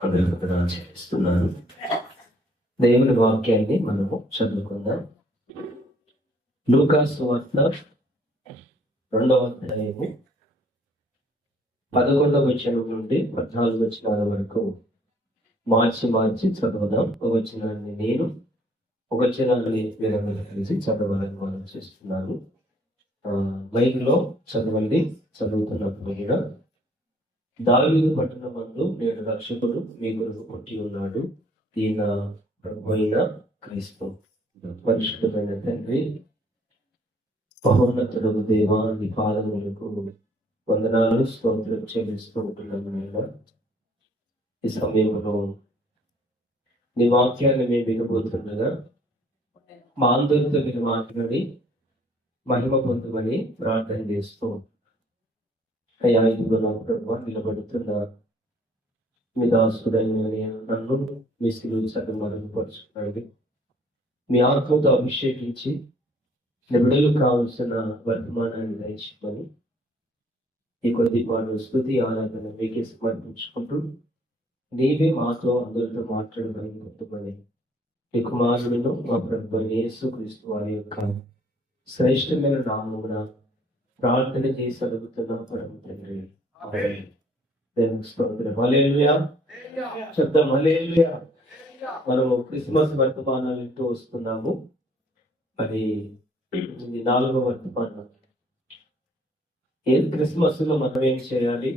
వందనాలు చెల్లిస్తున్నాను. దేవుని వాక్యాన్ని మనము చదువుకుందాం. లూకా సువార్త 2వ అధ్యాయము 11వ వచనం నుండి 14వ వచనాల వరకు మార్చి చదువుదాం. ఒక వచనాన్ని నేను, ఒక వచనాన్ని మీరందరూ కలిసి చదవాలని మనం చేస్తున్నాను. మైక్లో చదవండి. చదువుతున్నప్పుడు కూడా దావీదు పట్టణమందు నేడు రక్షకుడు మీ కొరకు పుట్టి ఉన్నాడు, ఈయన ప్రభువైన క్రీస్తు. పరిశుద్ధమైన తండ్రి, మహోన్నతుడు దేవా, నీ పాదములకు వందనాలు, స్తోత్రం చెల్లిస్తూ ఉంటున్నాను. ఈ సమయంలో నీ వాక్యాన్ని మేము వినబోతుండగా మా అందరితో మీరు మాట్లాడి మహిమ పొందమని ప్రార్థన చేస్తూ, అయ్యా ఇదిగో నా ప్రభు నిలబడుతున్న మీ దాసుడైన నన్ను మీ శిలువ సగమరుగుపరుచుకోండి. మీ ఆత్మతో అభిషేకించి నిబిడలు కావలసిన వర్తమానాన్ని దయచుకొని ఈ కొద్ది వాడు స్తుతి ఆరాధన మీకే సమర్పించుకుంటూ నీవే మాతో అందరితో మాట్లాడమని గుర్తుపడి మీ కుమారుడును మా ప్రభు యేసుక్రీస్తు వారి యొక్క శ్రేష్టమైన నామమున ప్రార్థన చేసి అడుగుతున్నా పరమ తండ్రి. దేవునికి స్తోత్రం. హల్లెలూయా. చెప్తాం హల్లెలూయా. మనము క్రిస్మస్ వర్తమానాలు ఇంటూ వస్తున్నాము. అది 4వ వర్తమానం. క్రిస్మస్ లో మనం ఏం చేయాలి,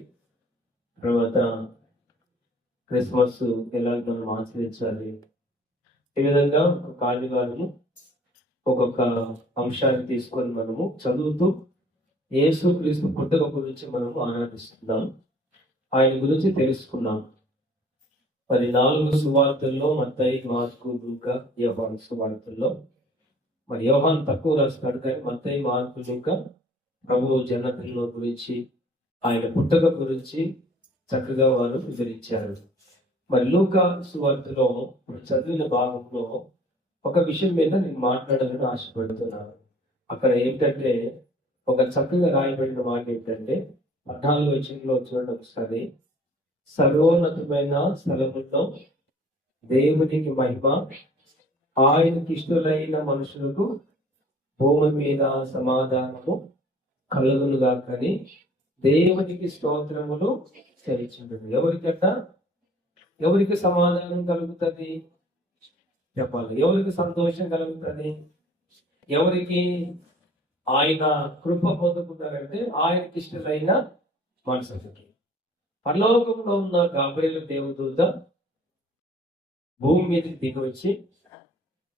తర్వాత క్రిస్మస్ ఎలా మనం ఆచరించాలి, ఈ విధంగా ఒక కార్యక్రమము ఒక్కొక్క అంశాన్ని తీసుకొని మనము చదువుతూ యేసుక్రీస్తు పుట్టుక గురించి మనము ఆరాధిస్తున్నాం, ఆయన గురించి తెలుసుకున్నాం. మరి 4 సువార్తల్లో మత్తయి, మార్కు, లూకా, యోహాను సువార్తల్లో మరి యోహాను తక్కువ రాస్తాడు, కానీ మత్తయి, మార్కు, లూకా ప్రభువు జననల గురించి, ఆయన పుట్టుక గురించి చక్కగా వారు వివరించారు. మరి లూకా సువార్తలో చదివిన భాగంలో ఒక విషయం మీద నేను మాట్లాడాలని ఆశపడుతున్నాను. అక్కడ ఏంటంటే ఒక చక్కగా రాయబడిన మాట ఏంటంటే 14వ వచనంలో చూడండి ఒకసారి. సర్వోన్నతమైన స్థలముల్లో దేవునికి మహిమ, ఆయనకి ఇష్టలైన మనుషులకు భూమి మీద సమాధానము కలుగునుగా కానీ దేవునికి స్తోత్రములు చెల్లించుండు. ఎవరికి సమాధానం కలుగుతుంది చెప్పాలి. ఎవరికి సంతోషం కలుగుతుంది, ఎవరికి ఆయన కృప పొందుకుంటారంటే ఆయనకి ఇష్టమైన మనుషులకి. పరలోకంలో ఉన్న గాబ్రియలు దేవదూత భూమి మీదకి దిగి వచ్చి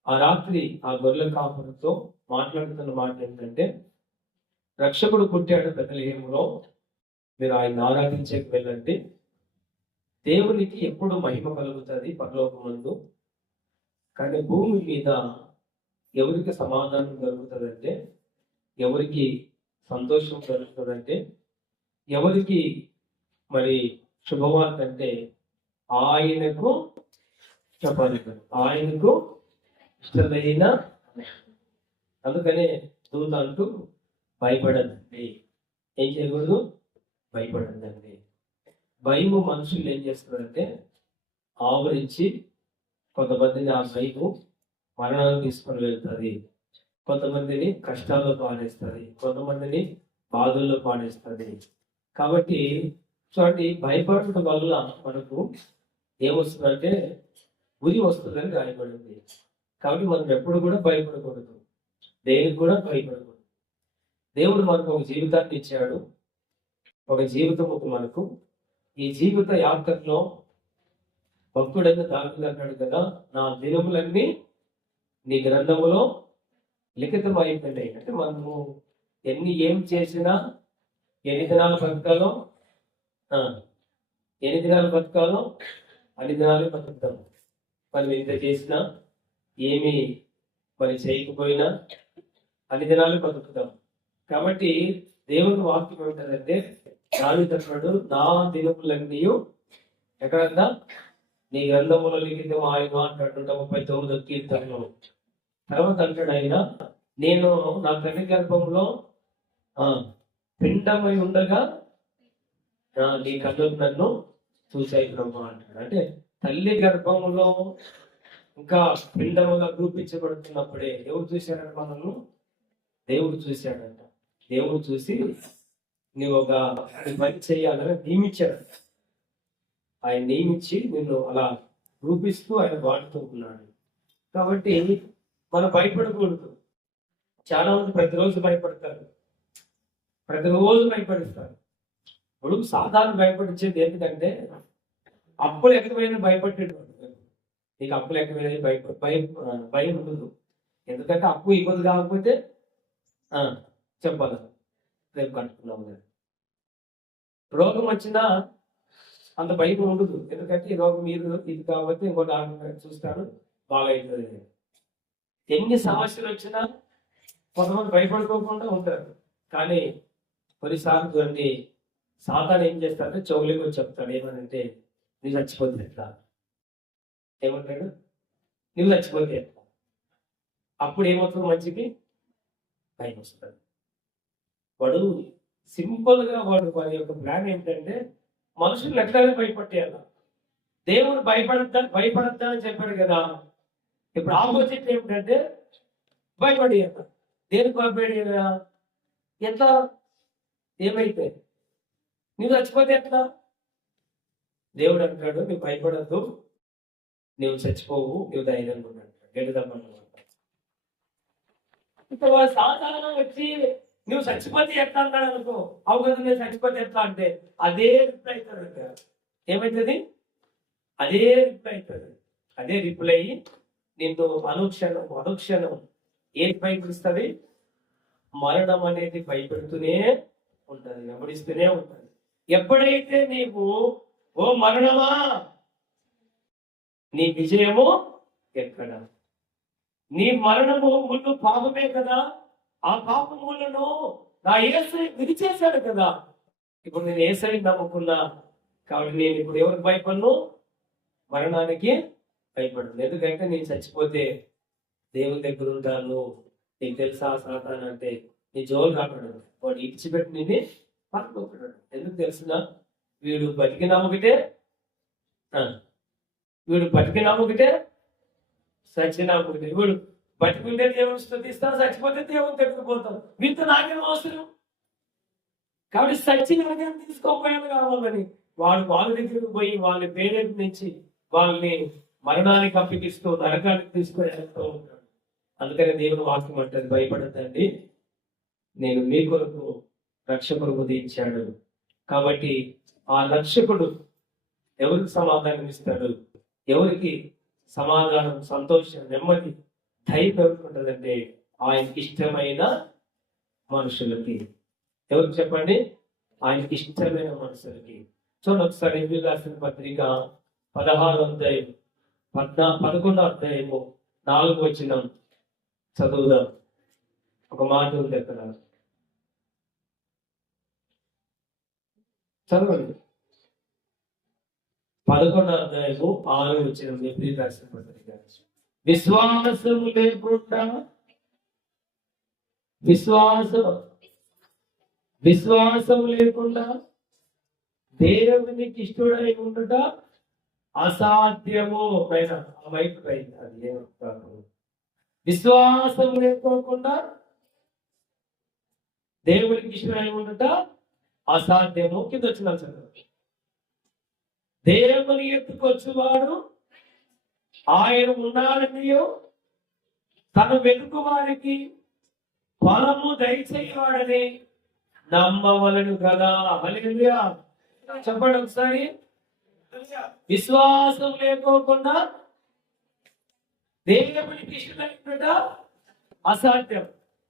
ఆ రాత్రి ఆ గొర్రెల కాపులతో మాట్లాడుతున్న మాట ఏంటంటే, రక్షకుడు పుట్టాడు బెత్లెహేములో, మీరు ఆయన ఆరాధించేకి వెళ్ళండి. దేవునికి ఎప్పుడు మహిమ కలుగుతుంది పరలోకమందు, కానీ భూమి మీద ఎవరికి సమాధానం కలుగుతుందంటే, ఎవరికి సంతోషం కలుగుతుందంటే, ఎవరికి మరి శుభవార్త అంటే ఆయనకు చెప్పాలి, ఆయనకు ఇష్టమైన. అందుకనే దూత అంటూ భయపడదండి. ఏం చేయకూడదు, భయపడదండి. భయము మనుషులు ఏం చేస్తున్నారంటే ఆవరించి కొంతమందిని ఆ భయము మరణాలు తీసుకొని వెళ్తుంది, కొంతమందిని కష్టాల్లో పాడేస్తుంది, కొంతమందిని బాధల్లో పాడేస్తుంది. కాబట్టి చూడండి, భయపడటం వల్ల మనకు ఏమొస్తుందంటే ఉరి వస్తుందని రాయబడింది. కాబట్టి మనం ఎప్పుడు కూడా భయపడకూడదు, దేనికి కూడా భయపడకూడదు. దేవుడు మనకు ఒక జీవితాన్ని ఇచ్చాడు, ఒక జీవితము మనకు. ఈ జీవిత యాత్రలో భక్తుడైన దావీదు అంటాడు కదా, నా దినములన్నీ నీ గ్రంథములో లిఖితం అయిపోయినాయి. అంటే మనము ఏం చేసినా ఎన్ని దినాలు బతకాలో అన్ని దినాలు బతుకుతాం. మనం ఎంత చేసినా ఏమి మరి చేయకపోయినా అన్ని దినాలు బతుకుతాం. కాబట్టి దేవుని వాక్యం ఏమిటంటే, దావీదు అంటాడు, నా దినములన్నీ ఎక్కడంతా నీ గ్రంథములో లిఖితం ఆయన అంటాడు 139వ కీర్తనలో. తర్వాత అంటాడు ఆయన, నేను నా తల్లి గర్భంలో పిండమై ఉండగా నీ కన్నులు నన్ను చూసాయి బ్రహ్మ అంటాడు. అంటే తల్లి గర్భంలో ఇంకా పిండముగా రూపించబడుతున్నప్పుడే ఎవరు చూశాడంట మనల్ని? దేవుడు చూశాడంట. దేవుడు చూసి నువ్వు ఒక పని చేయాలని నియమించాడు. ఆయన నియమించి నిన్ను అలా రూపిస్తూ ఆయన వాడుతూ ఉన్నాడు. కాబట్టి మనం భయపడకూడదు. చాలా మంది ప్రతిరోజు భయపడతారు, ప్రతిరోజు భయపడిస్తారు. ఇప్పుడు సాధారణ భయపడించేది ఎందుకంటే అప్పులు ఎక్కువైనా భయపడేటువంటి. నీకు అప్పులు ఎక్కువైనా భయం ఉండదు. ఎందుకంటే అప్పు ఇబ్బంది కాకపోతే చెప్పాలి రేపు కట్టుకున్నాము. రోగం వచ్చినా అంత భయం ఉండదు. ఎందుకంటే ఈ రోగం మీరు ఇది కాబట్టి ఇంకో డాక్టర్ చూస్తాడు, బాగా అవుతుంది. ఎన్ని సమస్యలు వచ్చినా కొంతమంది భయపడుకోకుండా ఉంటారు. కానీ కొన్నిసార్లు చూడండి, సాతాను ఏం చేస్తాడంటే చెవులకి వచ్చి చెప్తాడు. ఏమనంటే నువ్వు చచ్చిపోతే ఎట్లా? ఏమంటాడు? నువ్వు చచ్చిపోతే ఎట్లా? అప్పుడు ఏమవుతుంది? మంచికి భయం వస్తుంది. వాడు సింపుల్గా వాడి యొక్క ప్లాన్ ఏంటంటే మనుషులు ఎట్లానే భయపట్టేయాల. దేవుడు భయపడద్దా అని చెప్పాడు కదా. ఇప్పుడు ఆపోజిట్ ఏమిటంటే భయపడేయాల. దేనికి భయపడేయాలా? ఎట్లా? ఏమైతే నువ్వు చచ్చిపోతే ఎట్లా? దేవుడు అంటాడు నువ్వు భయపడద్దు, నువ్వు చచ్చిపోవు, నువ్వు ధైర్యంగా ఉన్నాడు. గెలుదమ్మను ఇప్పుడు వాడు సాధారణంగా వచ్చి నువ్వు చచ్చిపోతే ఎట్లా అన్నాడు అనుకో, అవుతుంది నేను చచ్చిపోతే ఎట్లా అంటే అదే రిప్లై అవుతుంది. ఏమవుతుంది? అదే రిప్లై అవుతుంది. అదే రిప్లై నిన్ను అనుక్షణం ఏది భయపడిస్తుంది? మరణం అనేది భయపెడుతూనే ఉంటుంది, వెంబడిస్తూనే ఉంటుంది. ఎప్పుడైతే నీవు ఓ మరణమా నీ విజయము ఎక్కడ? నీ మరణము ముళ్ళు పాపమే కదా, ఆ పాపం ముళ్ళను నా యేసయ్య విడిచేశాడు కదా. ఇప్పుడు నేను యేసయ్య నమ్ముకున్నా కాబట్టి నేను ఇప్పుడు ఎవరికి భయపడను? మరణానికి భయపడను. ఎందుకంటే నేను చచ్చిపోతే దేవుని దగ్గర ఉంటాను. నీకు తెలుసా సాతాను అంటే నీ జోలు రాకూడదు, వాడు ఇచ్చిపెట్టి నేను పట్టుకోకూడదు. ఎందుకు తెలుసునా? వీడు బతికినా ఒకటే, సచ్చినా ఒకటే. వీడు బతికుంటే దేవుని స్తుతిస్తాను, చచ్చిపోతే దేవుని దగ్గరికి పోతాం. వీటితో నాకేం అవసరం? కాబట్టి సచ్చి నాకేం తీసుకోపోయాను కావాలని వాళ్ళ దగ్గరికి పోయి వాళ్ళ పేరెంట్ నుంచి వాళ్ళని మరణానికి అప్పిస్తూ నరకానికి తీసుకొని వెళ్తూ ఉంటాడు. అందుకని దేవుని వాక్యం అంటారు భయపడద్దండి, నేను మీ కొరకు రక్షకుడు ఉదయించాడు. కాబట్టి ఆ రక్షకుడు ఎవరికి సమాధానం ఇస్తాడు? ఎవరికి సమాధానం, సంతోషం, నెమ్మది, ధైర్యం ఎవరికి ఉంటుందంటే ఆయనకి ఇష్టమైన మనుషులకి. ఎవరికి చెప్పండి? ఆయనకి ఇష్టమైన మనుషులకి. చూడండి ఒకసారి ఎబ్రియులకు రాసిన పత్రిక 16వ అధ్యాయం 11వ అధ్యాయము 4వ వచనం చదువుదాం. ఒక మాట ఉంది అక్కడ, చదవండి. 11వ అధ్యాయము 6వ వచనం ఎబ్రియులకు రాసిన పత్రిక. విశ్వాసము లేకుండా విశ్వాసము లేకుండా దేవునికి ఇష్టడై ఉండుట అసాధ్యము. పైన ఆ వైపు పైన అది ఏమంటారు? విశ్వాసం లేకోకుండా దేవునికి ఇష్టడై ఉండుట అసాధ్యము. కింద వచ్చిన చదువు. దేవుని ఎత్తుకొచ్చువాడు ఆయన ఉన్నాడని తను వెతుకు వారికి ఫలము దయచేయవాడని నమ్మవలను కదా. హల్లెలూయా చెప్పండి ఒకసారి. విశ్వాసం లేకోకుండా దేవునికి ఇష్టమైనట అసాధ్యం.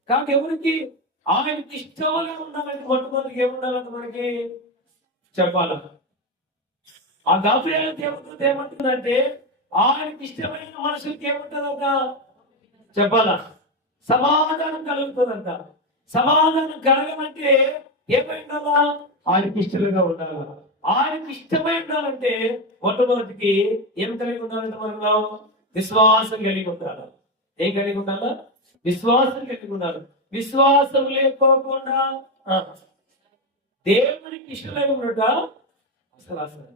కాబట్టి ఎవరికి ఆయనకి ఇష్టంగా ఉండాలంటే మొట్టమొదటికి ఏముండాలంటే మనకి చెప్పాల. ఆ గాబ్రియేలు దేవుడితో ఏమంటుందంటే ఆయనకి ఇష్టమైన మనుషులకి ఏముంటుందంట చెప్పాలా? సమాధానం కలుగుతుందంట. సమాధానం కలగమంటే ఏమై ఉండాలా? ఆయనకి ఇష్టంగా ఉండాలా. ఆయనకి ఇష్టమై ఉండాలంటే మొట్టమొదటికి ఏం కలిగి ఉండాలంటే మనలో విశ్వాసం కలిగి ఉండాలి. ఏం కలిగి ఉండాలా? విశ్వాసం కలిగి ఉండాలి. విశ్వాసం లేకోకుండా దేవునికి ఇష్టమై ఉండట అసలు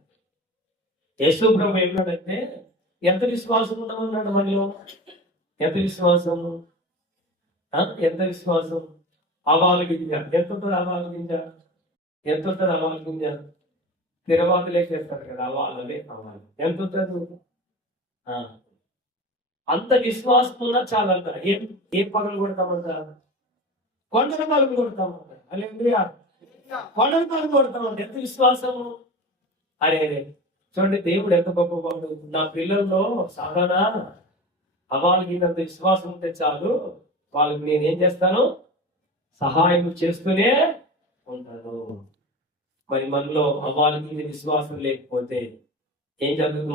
యేసు ప్రభు ఏమన్నాడంటే ఎంత విశ్వాసం ఉండమన్నాడు మనలో. ఎంత విశ్వాసం, ఎంత విశ్వాసం. ఆవాల గింజ ఎంత ఉంటుంది? ఆవాల గింజ ఎంత ఉంటుంది? ఆవాల గింజ తిరవాతలే చేస్తారు కదా, అవాలే అవాలి ఎంత ఉంటుంది? అంత విశ్వాసం ఉన్నా చాలంట. ఏం పగలు కొడతామంట? కొండల పగలు కొడతామంట. అలెలుయా, కొండల పగలు కొడతామంట. ఎంత విశ్వాసము! అరే చూడండి, దేవుడు ఎంత గొప్పవాడు. నా పిల్లల్లో సాధారణ అవాళ్ళకి అంత విశ్వాసం ఉంటే చాలు, వాళ్ళకి నేనేం చేస్తాను? సహాయం చేస్తూనే ఉంటాను. మరి మనలో అవాళ్ళకి విశ్వాసం లేకపోతే ఏం జరుగుతుంది?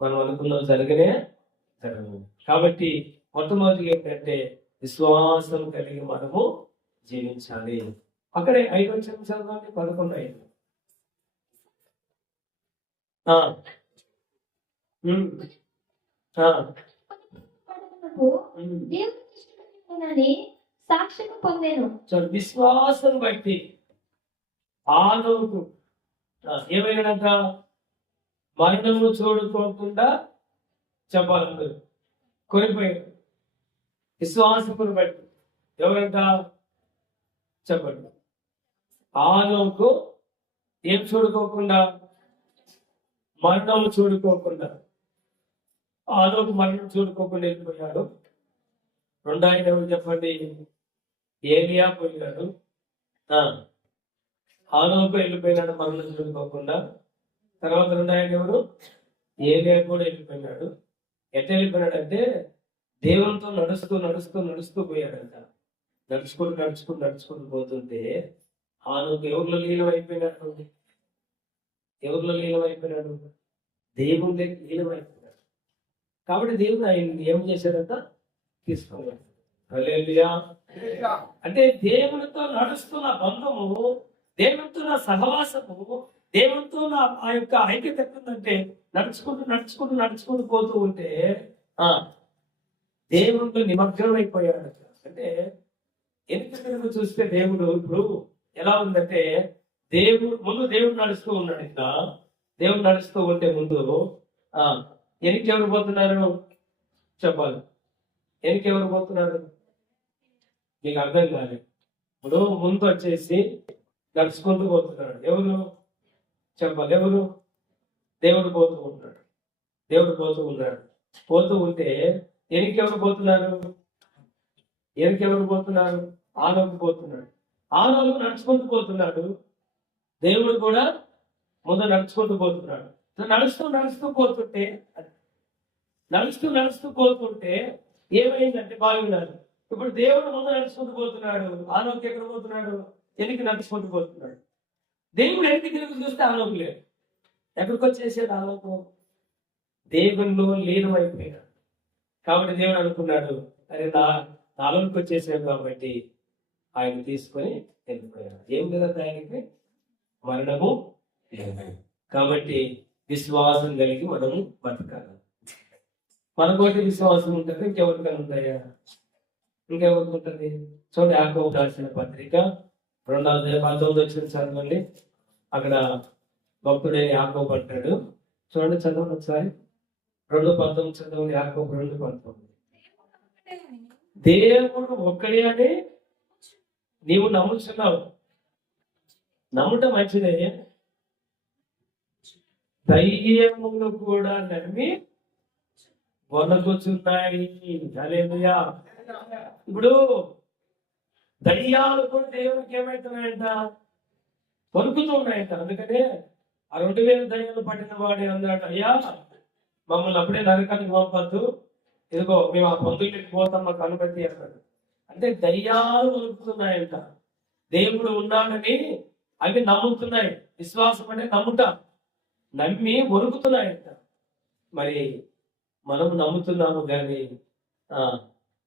మనం అనుకున్నాం జరగనే జరగదు. కాబట్టి మొట్టమొదటి ఏంటంటే విశ్వాసం కలిగి మనము జీవించాలి. అక్కడే 5 వచనం చదవండి, 11:5. సాక్ష్యం పొందాను. విశ్వాసం బట్టి ఆనోకు ఏమైనాడంట? మరణము చూడుకోకుండా చెప్పాలంటారు కొనిపోయాడు. విశ్వాసకుని బట్టి ఎవరంట చెప్పండి. ఆనోకు ఏం చూడుకోకుండా? మరణము చూడుకోకుండా. ఆనోకు మరణం చూడుకోకుండా వెళ్ళిపోయాడు. రెండో ఆయన ఎవరు చెప్పండి? ఏలియా పోయాడు. ఆనోకు వెళ్ళిపోయినాడు మరణం చూడుకోకుండా. తర్వాత రెండో ఆయన ఎవరు? ఏలియా కూడా వెళ్ళిపోయినాడు. ఎట్లా వెళ్ళిపోయినాడంటే దేవునితో నడుస్తూ నడుస్తూ నడుస్తూ పోయాడంట. నడుచుకుంటూ పోతుంటే ఆనోకు ఎవరిలో లీనమైపోయినాడు? ఎవరిలో లీనమైపోయినాడు? దేవుని దగ్గర లీనమైపోయినాడు. కాబట్టి దేవుడు ఆయన ఏం చేశాడంట? తీసుకోవాలి. హల్లెలూయా. అంటే దేవునితో నడుస్తున్న బంధము, దేవునితో నా సహవాసము, దేవునితో నా ఆ యొక్క ఐక్యత ఎట్లుందంటే నడుచుకుంటూ పోతూ ఉంటే దేవునితో నిమగ్నం అయిపోయాడు. అంటే ఎందుకు చూస్తే దేవుడు ఇప్పుడు ఎలా ఉందంటే దేవుడు నడుస్తూ ఉన్నాడు. ఇంకా దేవుడు నడుస్తూ ఉంటే ముందు ఎవరు పోతున్నారు చెప్పాలి. ఎవరు పోతున్నారు? మీకు అర్థం కాదు. ఇప్పుడు ముందు వచ్చేసి నడుచుకుంటూ పోతున్నాడు. ఎవరు చెప్పాలి? ఎవరు? దేవుడు పోతూ ఉన్నాడు. పోతూ ఉంటే ఎవరు పోతున్నారు? ఆనోకు పోతున్నాడు. ఆనోకు నడుచుకుంటూ పోతున్నాడు. దేవుడు కూడా ముందు నడుచుకుంటూ పోతున్నాడు. నడుస్తూ పోతుంటే ఏమైందంటే బాగున్నారు. ఇప్పుడు దేవుడు ముందు నడుచుకుంటూ పోతున్నాడు. ఆనోకు ఎక్కడ పోతున్నాడు? నడుచుకుంటూ పోతున్నాడు. దేవుడు తిరిగి చూస్తే ఆనోకు లేదు. ఎక్కడికి వచ్చేసాడు ఆనోకు? దేవునిలో లీనమైపోయినాడు. కాబట్టి దేవుడు అనుకున్నాడు, అరే నాలోకి వచ్చేసాడు కాబట్టి ఆయన తీసుకొని వెళ్ళిపోయాడు. ఏం లేదంటే ఆయనకి మరణము. కాబట్టి విశ్వాసం కలిగి మనము బతకాలి. మనకోటి విశ్వాసం ఉంటుంది, ఇంకెవరికైనా ఉంటాయా? ఇంకెవరికి ఉంటుంది? చూడండి, యాకోబు రాసిన పత్రిక 2:19 చదవండి. అక్కడ భక్తుడైన యాకోబు అంటాడు. చూడండి, చదవండి ఒకసారి. 2:19 చదవండి. యాకోబు 2:19. దేవుడు ఒక్కడే అని నీవు నమ్ముతున్నావు. నమ్ముట మంచిదే. దయ్యములు కూడా నమ్మి వణకుచున్నాయి. హల్లెలూయా. ఇప్పుడు దయ్యాలు కూడా దేవునికి ఏమవుతున్నాయంట? వణుకుతూ ఉన్నాయంట. అందుకనే ఆ 2000 దయ్యాలు పట్టిన వాడే అన్నాడు, అయ్యా మమ్మల్ని అప్పుడే నరకానికి పంపద్దు, ఇదిగో మేము ఆ పందులకి పోతాం, మాకు అనుమతి అన్నాడు. అంటే దయ్యాలు వణుకుతున్నాయంట. దేవుడు ఉన్నాడని అవి నమ్ముతున్నాయి. విశ్వాసం అంటే నమ్మి వణుకుతున్నాయంట. మరి మనం నమ్ముతున్నాము కానీ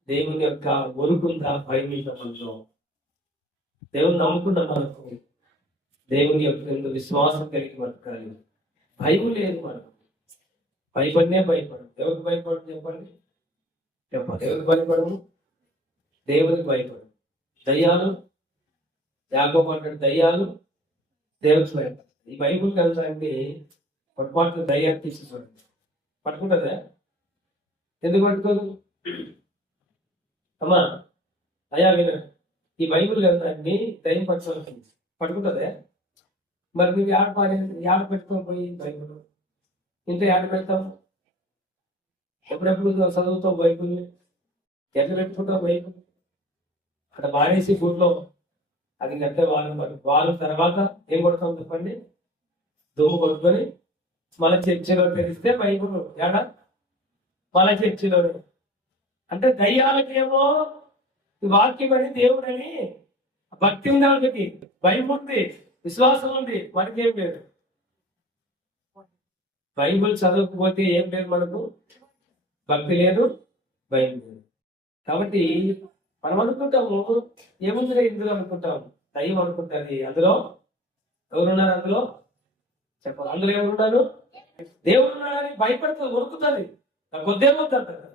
దేవుని యొక్క వణుకుందా? భయం మనలో. దేవుని నమ్ముకున్న మనకు దేవుని యొక్క విశ్వాసం కలిగి బతకాలి. భయం లేదు మనకు. భయపడము. ఎవరికి భయపడము చెప్పండి? ఎవరికి భయపడము? దేవునికి భయపడము. దయ్యాలు, యాకోబు అంటాడు, దయ్యాలు దేవునికి భయపడదు. ఈ బైబుల్ గ్రంథాన్ని పొరపాటు దయ్యాన్ని తీసి చూడండి, పట్టుకుంటుందా? ఎందుకు పట్టుకోదు? అమ్మా అయ్యా విన, ఈ బైబిల్ గ్రంథాన్ని దయ్యం పట్టుకోవాలి, పట్టుకుంటుందా? మరి నువ్వు యాడ పెట్టుకోకపోయి బైబిల్ ఇంత యాడ పెడతావు? ఎప్పుడెప్పుడు చదువుతావు బైబిల్ని? ఎట్లా పెట్టుకుంటావు బైబిల్? అక్కడ వాడేసి గుడ్లో అది గంటే వారం తర్వాత ఏం కొడతాం చెప్పండి? దుమ్ము కొట్టుకొని మళ్ళీ చర్చిలో తెరిస్తే బైబుల్ ఏడా మళ్ళీ చర్చిలోనే. అంటే దయ్యాలకేమో ఈ వాక్యం అని దేవుడని భక్తి ఉంది, వాళ్ళకి భయం ఉంది, విశ్వాసం ఉంది, మనకేం లేదు. బైబుల్ చదవకపోతే ఏం లేదు, మనకు భక్తి లేదు, భయం లేదు. కాబట్టి మనం అనుకుంటాము ఏముందిలే ఇందులో అనుకుంటాము, దయ్యం అనుకుంటుంది. అందులో ఎవరున్నారు? అందులో చెప్పాలి, అందులో ఎవరున్నారు? దేవుడు ఉన్నాడని భయపడుతుంది, ఉరుకుతుంది, నాకు వద్దేమవుతుంది అంటారు.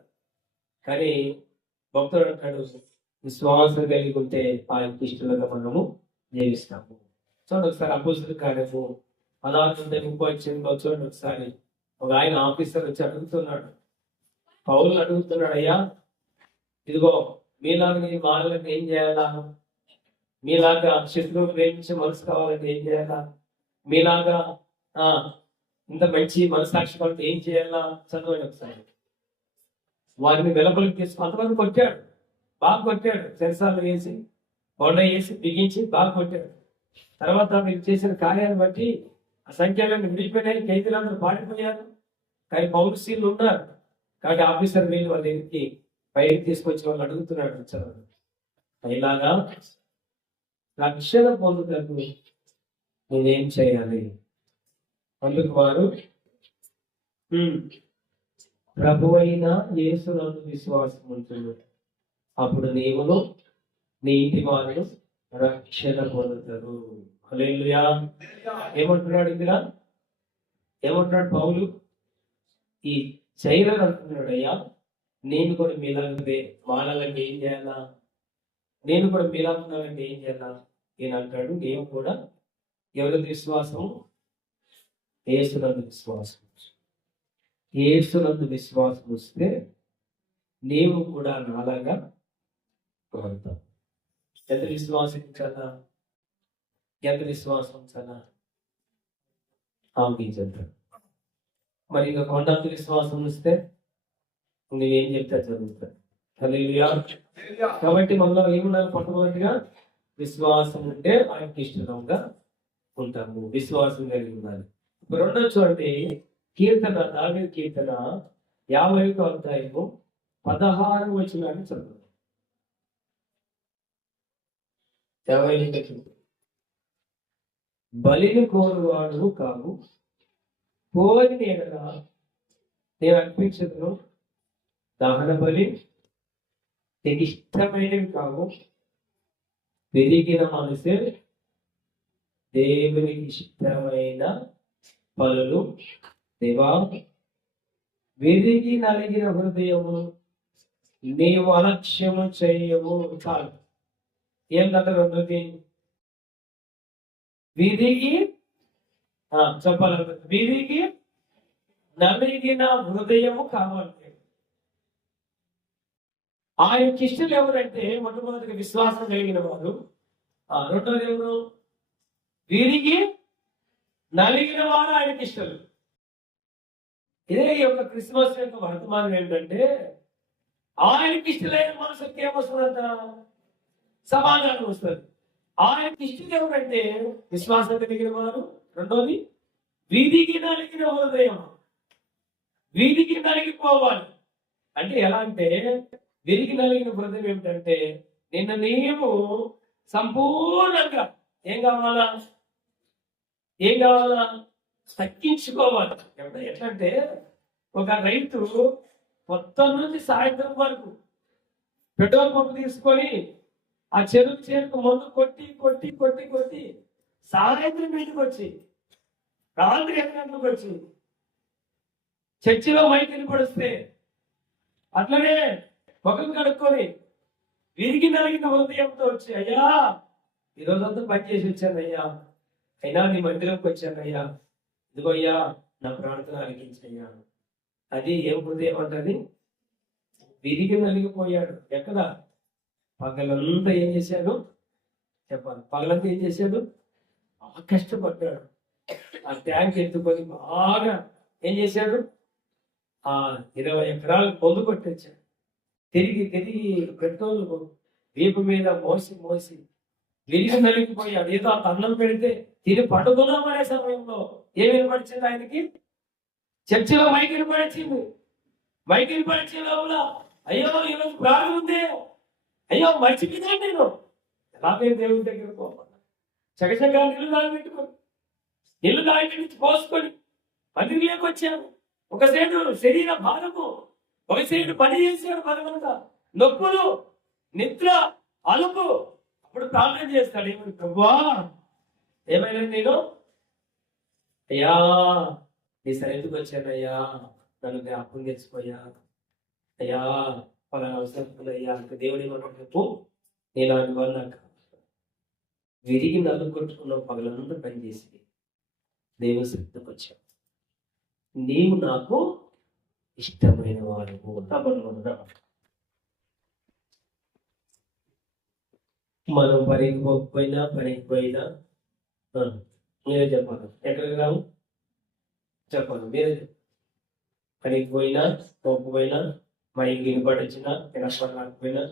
కానీ భక్తుడు అంటాడు, విశ్వాసం కలిగి ఉంటే ఆయనకి ఇష్టలుగా మనము జీవిస్తాము. చూడండి ఒకసారి అపోస్తలుల కార్యము 16:30 చూడండి ఒకసారి. ఒక ఆయన ఆఫీసర్ వచ్చి అడుగుతున్నాడు, పౌలు అడుగుతున్నాడు, అయ్యా ఇదిగో మీలాగా నేను మారాలంటే ఏం చేయాలా? మీలాగా శత్రువులు ప్రేమించే మనసు కావాలంటే ఏం చేయాలా? మీలాగా ఇంత మంచి మనసాక్షి కావాలంటే ఏం చేయాలా? చదవండి ఒకసారి. వారిని వెలుపలికి తీసుకుని అంతవరకు కొట్టాడు, బాగా కొట్టాడు, సెన్సార్లు వేసి కొండ వేసి బిగించి బాగా కొట్టాడు. తర్వాత మీరు చేసిన కార్యాన్ని బట్టి ఆ సంఖ్యలను విడిచిపెట్టాయి, ఖైదీలందరూ పాడిపోయారు. కానీ పౌరుషీలు ఉన్నారు. కాబట్టి ఆఫీసర్ వీళ్ళు వాళ్ళ దగ్గరికి బయటికి తీసుకొచ్చి వాళ్ళు అడుగుతున్నాడు, చదవండి. ఇలాగా రక్షణ పొందుటకు నేనేం చేయాలి? అందుకు వారు ప్రభు అయిన యేసునందు విశ్వాసం ఉంటుంది, అప్పుడు నీవును నీ ఇంటి వారు రక్షణ పొందుతారు. హల్లెలూయా. ఏమంటున్నాడు ఇక్కడ? ఏమంటున్నాడు పౌలు? ఈ చైరలు అంటున్నాడు, అయ్యా నేను కూడా మీలాగే మారాలంటే ఏం చేయాలా? నేను కూడా మీలా ఉండాలంటే ఏం చేయాలా? ఈయన అంటాడు, నేను కూడా ఎవరి విశ్వాసం? యేసునందు విశ్వాసం. యేసునందు విశ్వాసం వస్తే నీవు కూడా నాలాగా మారుతావు. ఎంత విశ్వాసం కదా, ఎంత విశ్వాసం చాలా ఆంకించాడు. మరి ఇంకా కొండంత విశ్వాసం వస్తే నువ్వేం చెప్తే జరుగుతుంది. హల్లెలూయా. కాబట్టి మనలో ఏముండాలి? మొట్టమొదటిగా విశ్వాసం ఉంటే ఆయనకి ఇష్టంగా ఉంటాము, విశ్వాసం కలిగి ఉండాలి. రెండో చూడండి, కీర్తన, దావీదు కీర్తన 51వ అధ్యాయము 16వ వచనాన్ని చదువు. 51 బలిని కోరువాడు కావు, కోరిన ఎడల నేను అర్పించదును. దహన బలి నీకు ఇష్టమైనవి కావు, పెరిగిన మనసే దేవునికి ఇష్టమైన పనులు. దేవా, విరిగి నలిగిన హృదయము నీవు అలక్ష్యము చేయవు. చాలు. ఏంటంటే రెండోది విరిగి చెప్పాలంటే విరిగి నలిగిన హృదయము కావాలి. ఆయనకి ఇష్టలు ఎవరంటే మొట్టమొదటిగా విశ్వాసం కలిగిన వారు. రెండోది ఎవరు? విరిగి నలిగిన వారు ఆయనకి ఇష్టలు. ఇదే ఈ యొక్క క్రిస్మస్ యొక్క వర్తమానం ఏంటంటే, ఆయనకి ఇష్టలైన మనసుకి ఏమొస్తుందంట? సమాధానం వస్తుంది. ఆయనకి ఇష్టం ఎవరంటే విశ్వాసం కలిగిన వారు. రెండోది వీధికి నలిగిన హృదయం. వీధికి నలిగిపోవాలి అంటే ఎలా అంటే, విరిగి నలిగిన హృదయం ఏమిటంటే, నిన్న నీవు సంపూర్ణంగా ఏం కావాలా? తగ్గించుకోవాలి. ఎట్లా అంటే, ఒక రైతు మొత్తం నుంచి సాయంత్రం వరకు పెట్రోల్ పంపు తీసుకొని ఆ చెరుకు మందు కొట్టి కొట్టి కొట్టి కొట్టి సాయంత్రం ఇంటికి వచ్చి రాత్రి 8 గంటలకు వచ్చి చర్చిలో మైకిని పొడిస్తే అట్లనే ముఖం కడుక్కొని విరిగి నలిగిన హృదయంతో వచ్చి, అయ్యా ఈరోజంతా పని చేసి వచ్చాను అయ్యా, అయినా నీ మందిరంకి వచ్చాను అయ్యా, ఇదిగో అయ్యా నా ప్రార్థన ఆలకించయ్యా. అది ఏం హృదయం అంటది? విరిగి నలిగిపోయాడు. ఎక్కడ? పగలంతా ఏం చేశాడు చెప్పాలి? పగలంతా ఏం చేశాడు? బాగా కష్టపడ్డాడు. ఆ ట్యాంక్ ఎత్తుకొని బాగా ఏం చేశాడు? ఆ 20 ఎకరాలు పొందు కొట్టొచ్చాడు. తిరిగి పెట్రోల్ వీపు మీద మోసి విరిగి నలిగిపోయాడు. ఏదో ఆ అన్నం పెడితే తిని పడుకున్నామనే సమయంలో ఏమి వినపడిచింది ఆయనకి? చర్చిలో మైకి వినపడిచింది. మైకి వినపడిచే లోపల అయ్యో ఈరోజు ప్రాణం ఉంది, అయ్యో మర్చిపోయినా నేను ఎలాగే దేవుని దగ్గర పోవాలి. చకచకా నీళ్లు దాగిపెట్టి పోసుకొని మందిరంలోకి వచ్చాను. ఒక సైడు శరీర భారము, ఒక సైడు పని చేశాడు. పగలంతా నొప్పులు, నిద్ర, అలుపు. అప్పుడు ప్రార్థన చేస్తాడు, ఏమని? ప్రభువా, ఏమైనా నేను అయ్యా నీ సన్నిధికి వచ్చానయ్యా, నన్ను జ్ఞాపకం తెచ్చిపోయా అయ్యా, పలానా అవసరం అయ్యా అంటే దేవుడు ఏమన్నా చెప్పు, నేను అనుకోవాలి. నాకు విరిగి నలుగొట్టుకున్న పగలంతా పనిచేసి దేవుని సన్నిధికి వచ్చాను. నీవు నాకు ఇష్టమైన వాడు. మనం పనికి పోయినా మీరే చెప్పాలి. ఎక్కడికి రాము చెప్పాలి, మీరే పనికి పోకపోయినా మైక్ వినపడొచ్చినా వినపడలేకపోయినా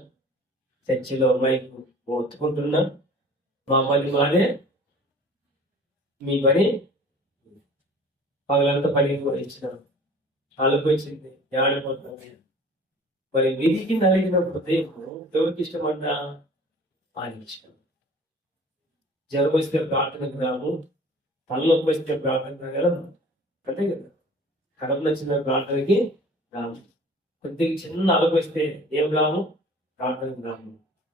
చర్చిలో మైక్ ఒత్తుకుంటున్నా మా పని మాదే, మీ పని పగలంతా పనికి కూడా ఇచ్చిన వాళ్ళకి వచ్చింది ఆడిపోతుంది. మరి విరిగి నలిగిన హృదయం ఎవరికి ఇష్టం అంట? ఆయనకి ఇష్టం. జ్వరం వస్తే ప్రార్థనకు రాము, తలనొప్పి వస్తే ప్రార్థనకు కదా, అంతే కదా. కడుపు నచ్చిన ప్రార్థనకి రాము, కొద్దిగా చిన్న అలపు వస్తే ఏం రాము, ప్రార్థనకు రాము.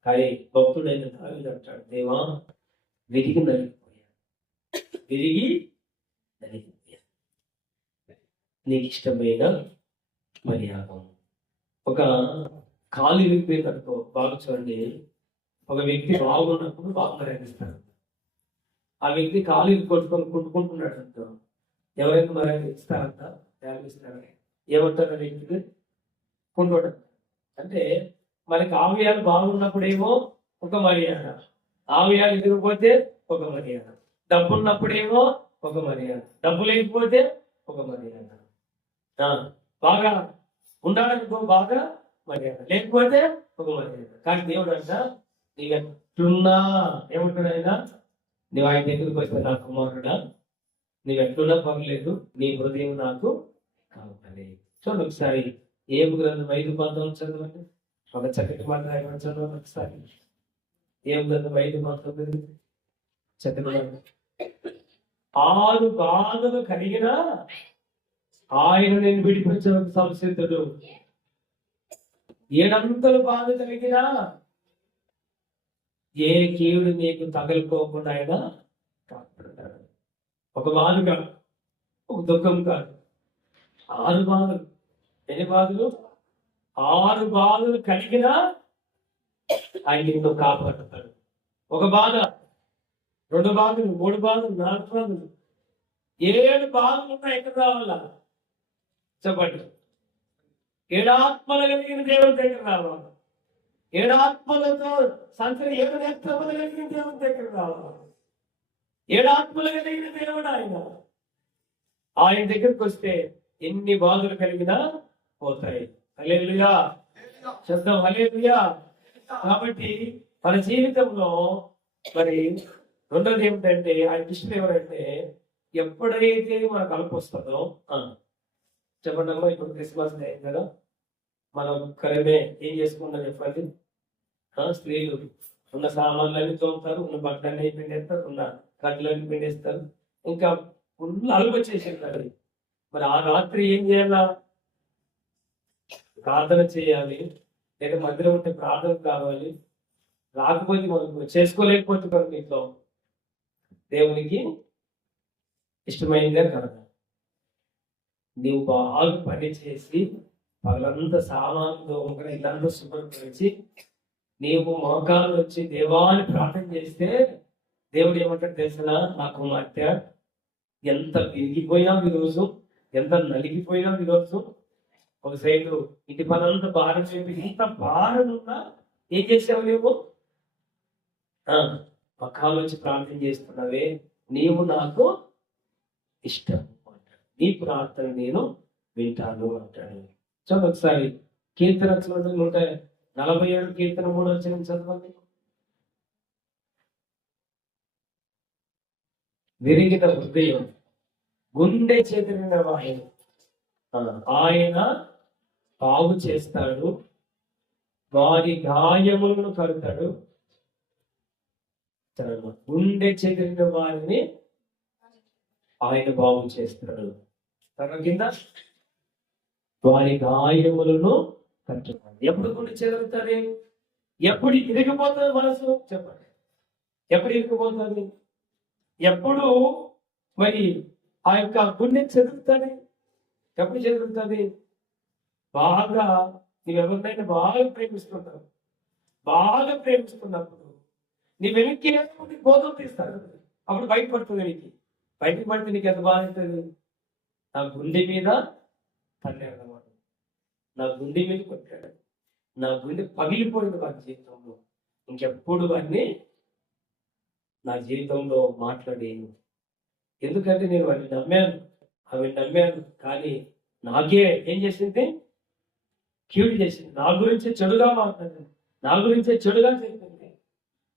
కానీ భక్తుడైన దావీదు అంటాడు, దేవా విరిగి నలిగిపోయా, నీకు ఇష్టమైన మర్యాదం. ఒక కాలు విరిగిపోయిందనుకో, బాగా చూడండి, ఒక వ్యక్తి బాగున్నప్పుడు బాగా మర్యాదిస్తాడు. ఆ వ్యక్తి కాలు కొట్టుకుంటున్నాడు అనుకో, ఎవరైనా మర్యాద ఇస్తారంట, ఇస్తారా? ఏమంటారు వ్యక్తికి? కుంటోట. అంటే మనకి ఆవయాలు బాగున్నప్పుడేమో ఒక మర్యాద, ఆవయాలు ఎదిగిపోతే ఒక మర్యాద, డబ్బు ఉన్నప్పుడేమో ఒక మర్యాద, డబ్బు లేకపోతే ఒక మర్యాద. బాగా ఉండాలనుకో బాగా మర్యాద, లేకపోతే ఒక మర్యాద. కానీ దేవుడు అంట, నీవెట్లున్నా ఏమంటాడు ఆయన? నువ్వు ఆయన దగ్గరికి వస్తే నా కుమారుడా, నీవెట్లున్నా పర్లేదు, నీ హృదయం నాకు కావాలి. చూడండి ఒకసారి ఏబు గ్రంథం 5:19 చదవండి. ఒక చక్కటి మాట రాయమని చదవండి ఒకసారి. ఏబు గ్రంథం 5:19 చక్కటి. 6 బాధలు కలిగిన ఆయన నేను విడిపించిన సంసిద్ధుడు, 7 బాధ కలిగినా ఏ కీడు నీకు తగలుకోకుండా ఆయన కాపాడతాడు. ఒక బాధ కాదు, ఒక దుఃఖం కాదు, 6 బాధలు. ఎన్ని బాధలు? 6 బాధలు కలిగినా ఆయన నిన్ను కాపాడుతాడు. ఒక బాధ, 2 బాధలు, 3 బాధలు, 4 బాధలు, 7 బాధలు ఉన్నాయి. ఎక్కడ రావాలా చెప్పండి? 7 ఆత్మలు కలిగిన దేవుని దగ్గర రావాలి. 7 ఆత్మలతో సంచరి 7 నేత్రములు కలిగిన దేవుని దగ్గర రావాలి. 7 ఆత్మలు కలిగిన దేవుడు ఆయన. ఆయన దగ్గరికి వస్తే ఎన్ని బాధలు కలిగినా పోతాయి. హల్లెలూయా, శబ్దం హల్లెలూయా. కాబట్టి మన జీవితంలో మరి రెండోది ఏమిటంటే, ఆయన ఇష్టం ఎవరంటే, ఎప్పుడైతే మనకు అలుపు వస్తుందో చెప్పండి అమ్మా. ఇప్పుడు క్రిస్మస్ డే కదా, మనం కరమే ఏం చేసుకుంటాం చెప్పండి? స్త్రీలు ఉన్న సామాన్లన్నీ తోముతారు, ఉన్న బట్టలన్నీ పిండేస్తారు, ఉన్న కట్లన్నీ పిండేస్తారు, ఇంకా ఫుల్ అలుపు వచ్చేసింది. మరి ఆ రాత్రి ఏం చేయాలా? ప్రార్థన చేయాలి, లేదా మందిరం ఉంటే ప్రార్థన కావాలి. రాకపోతే మనం చేసుకోలేకపోతే కనుక ఇంట్లో దేవునికి ఇష్టమైనదే కదా. నీవు బాగా పని చేసి పగలంతా సామాన్తో ఇల్లంతా శుభ్రపరిచి నీవు మోకాలు వచ్చి దేవాన్ని ప్రార్థన చేస్తే దేవుడు ఏమంటాడు తెలుసా? నా కుమార్తె ఎంత విరిగిపోయినా ఈరోజు ఎంత నలిగిపోయినా ఈరోజు ఒక సైడు ఇంటి పనంతా భారం చెప్పి ఇంత భారం ఉన్నా ఏం చేసావు నువ్వు పక్కాలు వచ్చి ప్రార్థన చేస్తున్నావే, నీవు నాకు ఇష్టం అంటాడు. నీ ప్రార్థన నేను వింటాను అంటాడు. చూడండి ఒకసారి కీర్తన 147 కీర్తన 3 చదవండి. విరిగిన హృదయం, గుండె చెదిరిన వాయు ఆయన బాగు చేస్తాడు, వారి గాయములను కడతాడు. గుండె చెదిరిన వారిని ఆయన బాగు చేస్తాడు. కింద వారి గాయములను కట్టుతాడు. ఎప్పుడు గుండె చెదురుతుంది? ఎప్పుడు ఇరిగిపోతుంది మనసు? చెప్పండి, ఎప్పుడు ఇరిగిపోతుంది? ఎప్పుడు మరి ఆ యొక్క గుండె చెదురుతుంది? ఎప్పుడు చెదురుతుంది? బాగా నువ్వెవరినైనా బాగా ప్రేమిస్తున్నావు, బాగా ప్రేమిస్తున్నప్పుడు నీ వెనక్కి బోధం తీస్తాడు. అప్పుడు బయటపడుతుంది. నీకు బయటకు పడితే నీకు ఎంత బాధ అవుతుంది? నా గుండె మీద తన్నాడు అన్నమాట, నా గుండె మీద కొట్టాడు, నా గుండె పగిలిపోయింది వాడి జీవితంలో. ఇంకెప్పుడు వాడిని నా జీవితంలో మాట్లాడేను. ఎందుకంటే నేను వాడిని నమ్మాను, అవి నమ్మాను. కానీ నాకే ఏం చేసింది? కీడు చేసింది. నా గురించి చెడుగా మాట్లాడింది, నా గురించే చెడుగా చెప్పింది.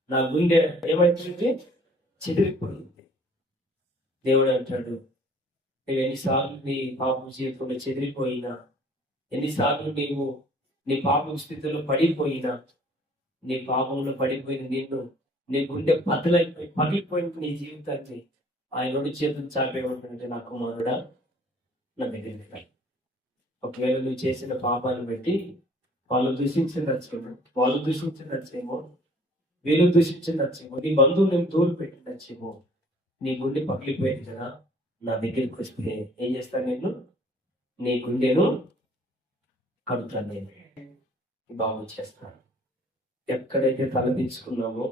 నా గుండె ఏమైపోయింది? చెదిరిపోయింది. దేవుడు అంటాడు, నువ్వు ఎన్నిసార్లు నీ పాపం జీవితంలో చెదిరిపోయినా, ఎన్నిసార్లు నీవు నీ పాపం స్థితిలో పడిపోయినా, నీ పాపంలో పడిపోయిన నిన్ను, నీ గుండె పగిలిపోయింది నీ జీవితాన్ని ఆయన నుండి చేతులు చాపే ఉంటుంటే, నా కుమారుడా నా దగ్గరికి రా. ఒకవేళ నువ్వు చేసిన పాపాన్ని బట్టి వాళ్ళు దూషించినచ్చేమో, వీళ్ళు దూషించినచ్చేమో, నీ బంధువులు నేను దూరం పెట్టినచ్చేమో, నీ గుండె పగిలిపోయింది కదా, నా దగ్గరికి వస్తే ఏం చేస్తాను? నేను నీ గుండెను కడుతాను, నేను బాగు చేస్తాను. ఎక్కడైతే తలదించుకున్నామో,